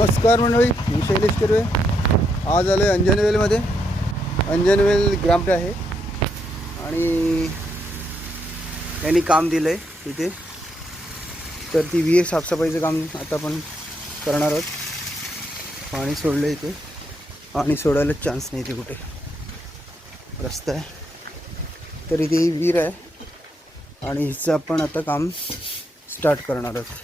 नमस्कार मंडळी, मी शैलेश कर्वे. आज आलो आहे अंजनवेलमध्ये. अंजनवेल ग्रामटे आहे आणि त्यांनी काम दिलं आहे तिथे. तर ती विहीर साफसफाईचं काम आता आपण करणार आहोत. पाणी सोडलं इथे, पाणी सोडायला चान्स नाही इथे, कुठे रस्ता आहे. तर इथे ही विहीर आहे आणि हिचं आपण आता काम स्टार्ट करणार आहोत.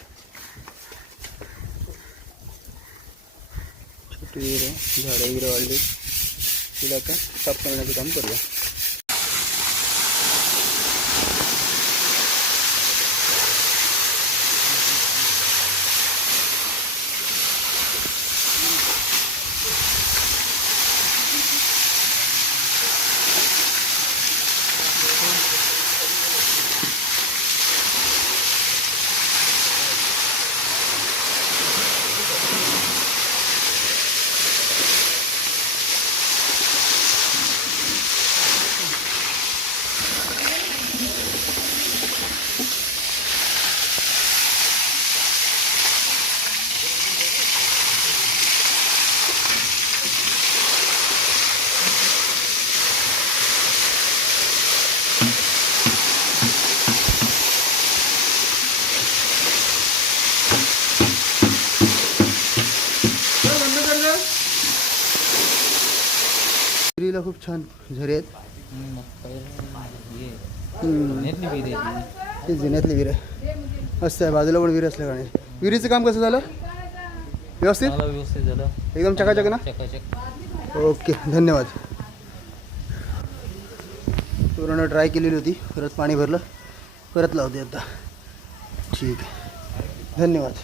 छोटी विहीर आहे, झाडं वगैरे वाढली, तिला आता साफ करण्याचं काम करूया. विहिरीला खूप छान झरे आहेत. ते जिन्यातली विहीर आहे, मस्त आहे. बाजूला पण विहीर असल्या कारणे. विहिरीचं काम कसं झालं? व्यवस्थित झालं, एकदम चकाचक ना? चकाचक. ओके, धन्यवाद. पूर्ण ड्राय केलेली होती, परत पाणी भरलं, परत लावते आता. ठीक आहे, धन्यवाद.